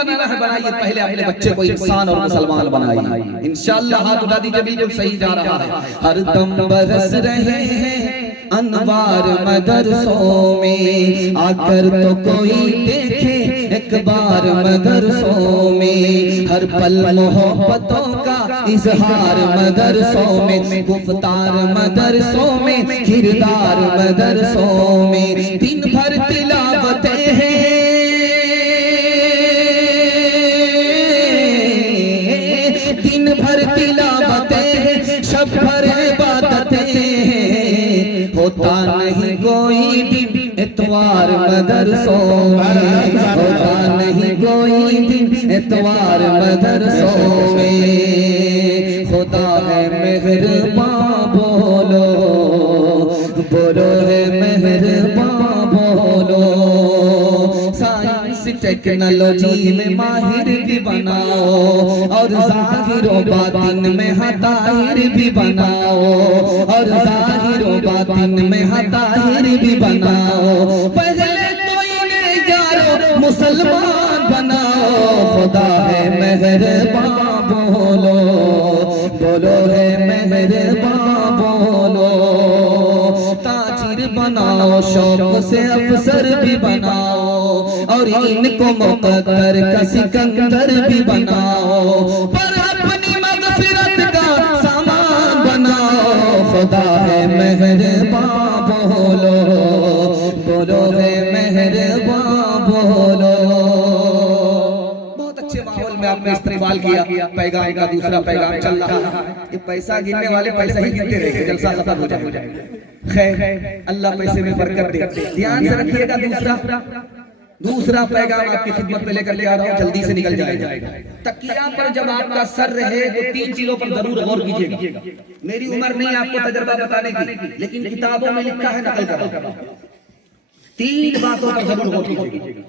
बनाना है बनाइए, पहले अपने बच्चे को इंसान और मुसलमान बनाइए। इंशाअल्लाह हाथ उठा दीजिए, बिल्कुल सही जा रहा है। हर दम बरस रहे हैं अनवार मदरसों में, आकर तो कोई देखे एक बार मदरसों में। हर पल मोहब्बतों का इजहार मदरसों में, गुफ्तार मदरसों में, किरदार मदरसों में। दिन भर तिलावतें हैं, दिन भर तिलावतें हैं, शब भर इबादतें हैं। होता नहीं कोई दिन इतवार मदरसों में, होता नहीं कोई दिन इतवार मदरसों में। खुदा है मेहरबान बोलो, बोलो है मेहरबान बोलो। साइंस टेक्नोलॉजी में माहिर भी बनाओ, और जाहिर व बातिन में हताहिर भी बनाओ, और जाहिर व बातिन में हताहिर भी बनाओ। पहले तो इन्हें यारो मुसलमान बनाओ। खुदा है मेहरबान बोलो, बोलो है मेहरबान बोलो। ताजिर बनाओ, शौक से अफसर भी बनाओ, और इनको मुकद्दर का सिकंदर भी बनाओ। पर अपनी मग़फ़िरत का सामान बनाओ। खुदा है मेहरबान बोलो, बोलो है मेहरबान बोलो। बहुत अच्छे माहौल में आपने इस्तेमाल किया। पैगाम का दूसरा पैगाम चल रहा है। ये पैसा गिनने वाले पैसा ही गिनते रहेंगे, जलसा खत्म हो जाएगा। खैर, अल्लाह पैसे में बरकत दे। ध्यान से रखिएगा, दूसरा पैगाम आपकी खिदमत में लेकर के आ रहा हूं, जल्दी से निकल जाएगा। तकिया पर जब आपका सर रहे तो 3 चीजों पर जरूर गौर कीजिएगा। मेरी उम्र नहीं आपको तजर्बा बताने की, लेकिन किताबों में लिखा है, नकल करो। 3 बातों पर जरूर गौर कीजिएगा।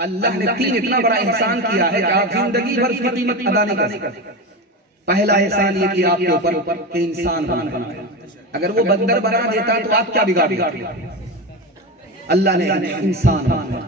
अल्लाह ने 3 इतना बड़ा एहसान किया है कि आप जिंदगी भर उसकी कीमत अदा नहीं कर सकते। पहला एहसान ये किया आपके ऊपर कि इंसान बनाया। अगर वो बंदर बना देता तो आप क्या बिगाड़ते? अल्लाह ने इंसान बनाया।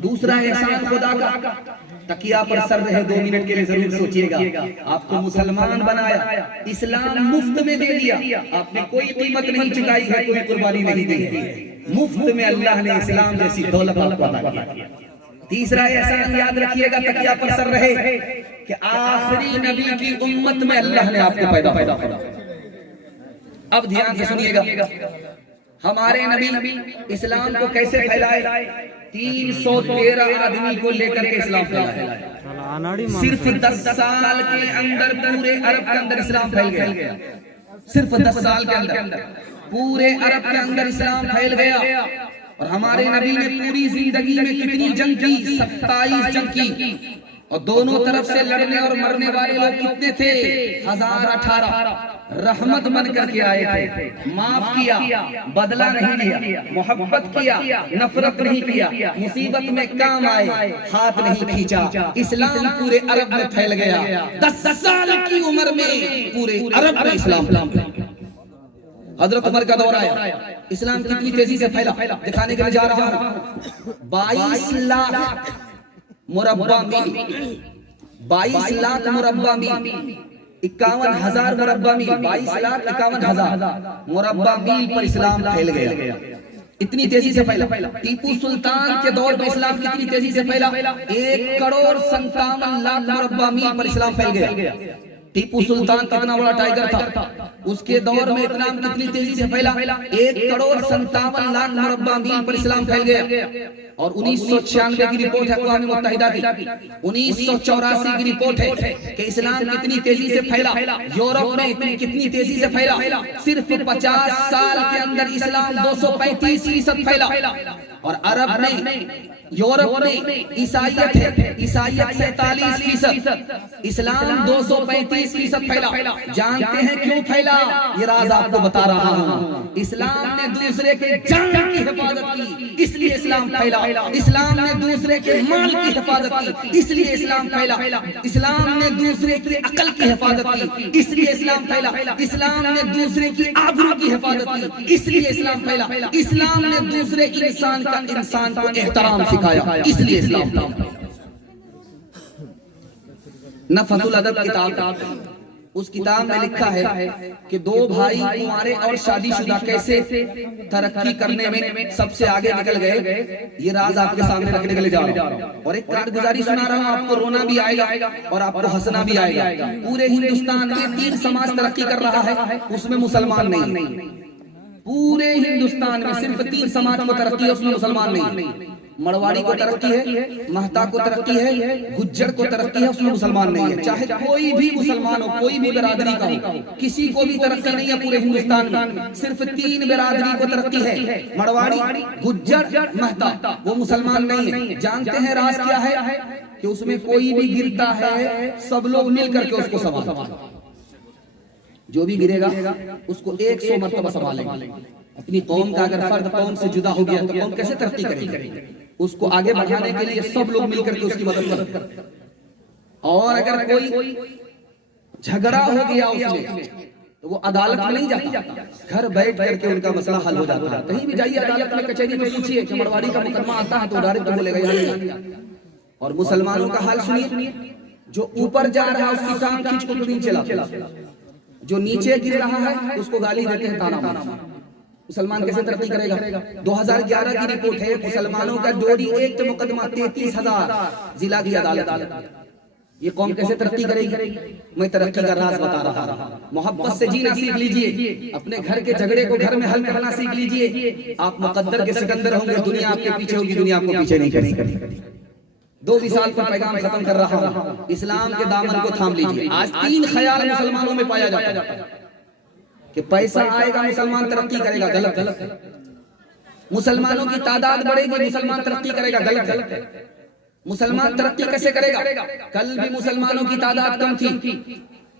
दूसरा एहसान खुदा का, तकिया पर सर रहे 2 मिनट के लिए जरूर सोचिएगा। आपको मुसलमान बनाया, इस्लाम मुफ्त में दे दिया, आपने कोई कीमत नहीं चुकाई है, कोई कुर्बानी नहीं दी है। मुफ्त में अल्लाह ने इस्लाम जैसी दौलत आपको अता किया। तीसरा एहसान याद रखिएगा, तकिया पर सर रहे कि आखिरी नबी की उम्मत में अल्लाह ने आपको पैदा किया। अब ध्यान से सुनिएगा, हमारे नबी इस्लाम को कैसे फैलाए? 313 आदमी को लेकर के इस्लाम फैलाया। सिर्फ 10 साल के अंदर पूरे अरब के अंदर इस्लाम फैल गया। सिर्फ 10 साल के अंदर पूरे अरब के अंदर इस्लाम फैल गया। और हमारे नबी ने पूरी जिंदगी में कितनी जंग की? 27 जंग की। और दोनों तरफ से लड़ने और मरने वाले लोग कितने थे? 1018। रहमत बन करके आए थे, माफ किया, बदला नहीं लिया, मोहब्बत किया, नफरत नहीं किया, मुसीबत में काम आए, हाथ नहीं खींचा। इस्लाम पूरे अरब में फैल गया। 10 साल की उम्र में पूरे अरब में इस्लाम। हजरत उमर का दौर आया, इस्लाम कितनी तेजी से फैला दिखाने के लिए जा रहा हूं। 22 लाख मुरब्बा मील, 22 लाख मुरब्बा मील, 51,000 मुरब्बा मील, 22,51,000 मुरब्बा मील पर इस्लाम फैल गया। इतनी तेजी से फैला। टीपू सुल्तान के दौर में इस्लाम कितनी तेजी से फैला? 1,57,00,000 मुरब्बा मील पर इस्लाम फैल गया। टीपू सुल्तान कितना बड़ा टाइगर था, उसके दौर में इस्लाम कितनी तेजी से फैला? 1,57,00,000 मुरब्बा मील पर इस्लाम फैल गया। और 1996 की रिपोर्ट है अक़वाम मुत्तहिदा की, 1984 की रिपोर्ट है कि इस्लाम कितनी तेजी से फैला। यूरोप में कितनी तेजी से फैला? सिर्फ 50 साल के अंदर इस्लाम 235% फैला। और अरब में, यूरोप में ईसाइयत है, ईसाइयत 47%, इस्लाम 235% फैला। जानते हैं क्यों फैला? ये राज आपको बता रहा हूँ। इस्लाम ने दूसरे के जान की हिफाजत की, इसलिए इस्लाम फैला। इस्लाम ने दूसरे के माल की हिफाजत की, इसलिए इस्लाम फैला। इस्लाम ने दूसरे की अकल की हिफाजत की, इसलिए इस्लाम फैला। इस्लाम ने दूसरे की आबरू की हिफाजत की, इसलिए इस्लाम फैला। इस्लाम ने दूसरे इंसान को एहतराम सिखाया, इसलिए इस्लाम फैला। नफ़्हुल अदब किताब, उस किताब में लिखा है कि दो भाई कुंवारे और शादीशुदा कैसे तरक्की करने में सबसे आगे निकल गए, ये राज आपके सामने रखने के लिए जा रहा हूँ। और एक कारगुजारी सुना रहा हूँ, आपको रोना भी आएगा और आपको हंसना भी आएगा। पूरे हिंदुस्तान में 3 समाज तरक्की कर रहा है, उसमें मुसलमान नहीं। पूरे हिंदुस्तान में सिर्फ 3 समाज को तरक्की है, उसमें मुसलमान नहीं। मरवाड़ी को तरक्की है, महता को तरक्की है, गुज्जर को तरक्की है, उसमें मुसलमान नहीं है। चाहे कोई भी मुसलमान हो, कोई भी बिरादरी का हो, किसी को भी तरक्की नहीं है पूरे हिंदुस्तान में। सिर्फ 3 बिरादरी को तरक्की है, मरवाड़ी, गुज्जर, महता, वो मुसलमान नहीं है। जानते हैं राज क्या है? कि उसमें कोई भी गिरता है, सब लोग मिल करके उसको संभालेंगे। जो भी गिरेगा उसको 100 मरतबा संभालेंगे। अपनी कौम का अगर फर्द कौम से जुदा हो गया तो कौम कैसे तरक्की करेगी? उसको आगे बढ़ाने के लिए सब लोग मिलकर के उसकी मदद करते। और अगर कोई झगड़ा हो गया उसमें तो वो अदालत में नहीं जाता, घर बैठ करके उनका मसला हल हो जाता है। कहीं भी जाइए अदालत में, कचहरी में पूछिए कि मरवाड़ी का मुकदमा आता है तो डायरेक्ट बोलेगा यहाँ। और मुसलमानों का हाल सुनिए, जो ऊपर जा रहा है उसकी टांग खींच को नीचे लाते, जो नीचे गिर रहा है उसको गाली देते हैं, ताना मारते। मुसलमान कैसे तरक्की करेगा? 2011 की रिपोर्ट है, मुसलमानों का चोरी एक मुकदमा 33,000 जिला की अदालत। ये कौम कैसे तरक्की करेगी? मैं तरक्की का राज बता रहा हूँ। मोहब्बत से जीना सीख लीजिए, अपने घर के झगड़े को घर में हल करना सीख लीजिए। आप मुकद्दर के सिकंदर होंगे, दुनिया आपके पीछे होगी, दुनिया आपको पीछे नहीं करेगी। 2 मिसाल पर पैगाम खत्म कर रहा हूँ। इस्लाम के दामन को थाम लीजिए। आज 3 ख्याल मुसलमानों में पाया जाता है कि पैसा आएगा मुसलमान तरक्की करेगा, गलत। मुसलमानों की तादाद बढ़ेगी मुसलमान तरक्की करेगा, गलत। मुसलमान तरक्की कैसे करेगा? कल भी मुसलमानों की तादाद कम थी।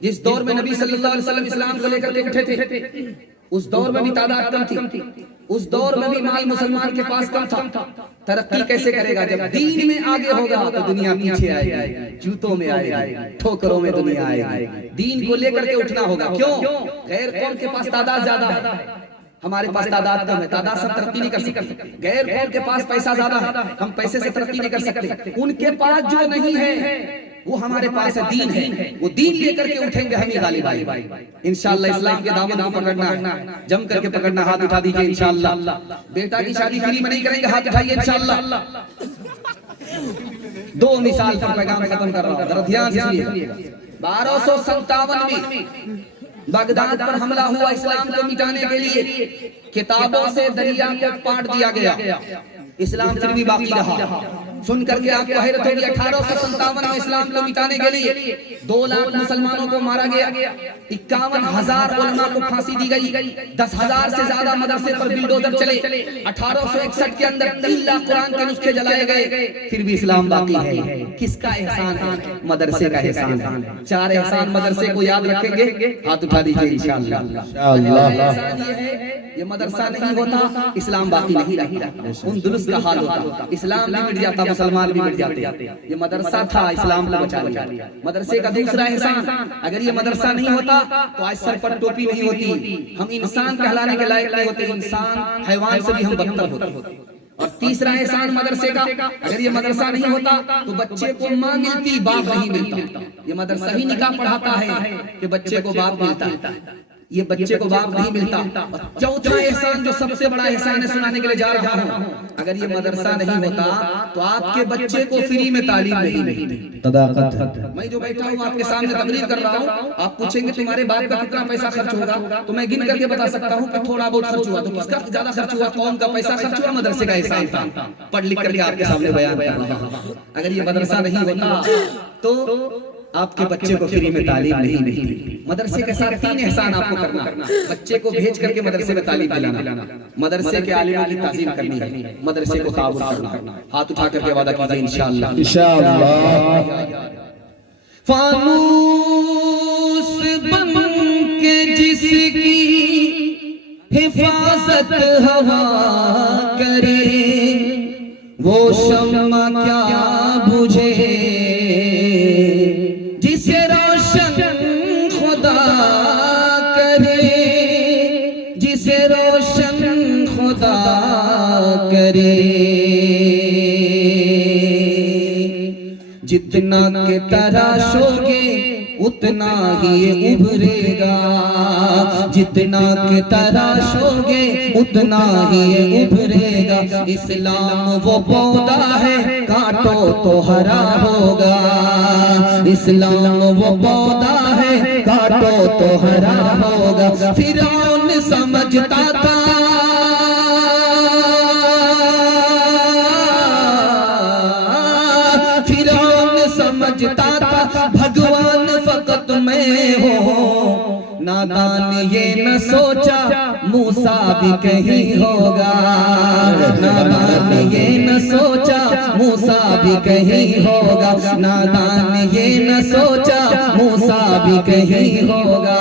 जिस दौर में नबी सल्लल्लाहु अलैहि वसल्लम इस्लाम को लेकर के उठे थे, उस दौर में भी तादाद कम थी। उस दौर में भी माल मुसलमान के पास कम था। तरक्की कैसे करेगा? जब दीन में आगे होगा तो दुनिया पीछे आएगी, जूतों में आएगी, ठोकरों में दुनिया आएगी। दीन को लेकर के उठना होगा। क्यों? गैर कौम के पास तादाद ज्यादा है, हमारे पास तादाद कम है। तादाद से तरक्की नहीं कर सकते। गैर कौम के पास पैसा ज्यादा है, हम पैसे से तरक्की नहीं कर सकते। उनके पास जो नहीं है वो हमारे पास है, दीन है। वो दीन लेकर के उठेंगे हम ही गालिब आएंगे। इंशाअल्लाह इस्लाम के दामन को पकड़ना है, जम करके पकड़ना। हाथ उठा दीजिए इंशाअल्लाह। बेटा की शादी फ्री में नहीं करेंगे, हाथ उठाइए इंशाअल्लाह। 2 मिसाल पर पैगाम खत्म कर रहा हूं, ध्यान से सुनिए। 1257 में बगदाद पर हमला हुआ। इस्लाम को मिटाने के लिए किताबों से दरिया को पाट दिया गया, इस्लाम फिर भी बाकी रहा। सुन करके आपको हैरत होगी, 1857 में इस्लाम को मिटाने के लिए 2 लाख मुसलमानों को मारा गया, 51,000 उलमा को फांसी दी गई, 10,000 से ज्यादा मदरसे पर बिल्डोजर चले। 1861 के अंदर 3 लाख कुरान के नुस्खे जलाए गए, फिर भी इस्लाम बाकी है। किसका एहसान है? मदरसे का एहसान है। 4 एहसान मदरसे को याद रखेंगे, हाथ उठा दीजिए इंशाअल्लाह। ये मदरसा नहीं होता इस्लाम बाकी नहीं रहता, उन का हाल होता, इस्लाम भी मिट जाता, मुसलमान भी मिट जाते। ये मदरसा था, इस्लाम को बचा लिया। मदरसे का दूसरा एहसान, अगर ये मदरसा नहीं होता तो आज सर पर टोपी नहीं होती, हम इंसान कहलाने के लायक नहीं होते, इंसान हैवान से भी हम बदतर होते। और तीसरा एहसान मदरसे का, अगर ये मदरसा नहीं होता तो बच्चे को माँ मिलती, बाप नहीं मिलता। ये मदरसा ही निकाह पढ़ाता है कि बच्चे को बाप मिलता, ये बच्चे को बाप नहीं मिलता। चौथा एहसान जो सबसे बड़ा एहसान है, सुनाने के लिए जा रहा हूँ, अगर ये मदरसा नहीं होता तो आपके बच्चे को फ्री में तालीम नहीं मिलती। मैं जो बैठा हूँ आपके सामने तकरीर कर रहा हूँ, आप पूछेंगे तुम्हारे बाप का कितना पैसा खर्च होगा, तो मैं गिन करके बता सकता हूँ कि थोड़ा बहुत खर्च हुआ। तो किसका ज्यादा खर्च हुआ? कौन का पैसा खर्च हुआ? मदरसे का एहसान था। पढ़ लिख करके आपके सामने बयान कर रहा हूँ। अगर ये मदरसा नहीं होता तो आपके बच्चे को फ्री में तालीम नहीं मिलती। मदरसे के साथ 3 एहसान आपको करना, बच्चे को भेज करके मदरसे में तालीम दिलाना, मदरसे के आलिमों की ताज़ीम करनी है, मदरसे को ताबूत करना। हाथ उठा करके वादा कीजिए इंशाअल्लाह। फानूस बन के जिसकी हिफाजत हवा करे, वो शम्मा क्या बुझे जिसे रोशन खुदा करे, जिसे रोशन खुदा करे। जितना के तराशोगे उतना ही ये उभरेगा, जितना के तराशोगे उतना ही ये उभरेगा। इस्लाम वो पौधा है काटो तो हरा होगा, इस्लाम वो पौधा है काटो तो हरा होगा। फिरौन समझता था समझता था भगवान फकत मैं हो, नादान ये न सोचा मूसा भी कहीं होगा, नादान ये न सोचा मूसा भी कहीं होगा, नादान ये न सोचा मूसा भी कहीं होगा।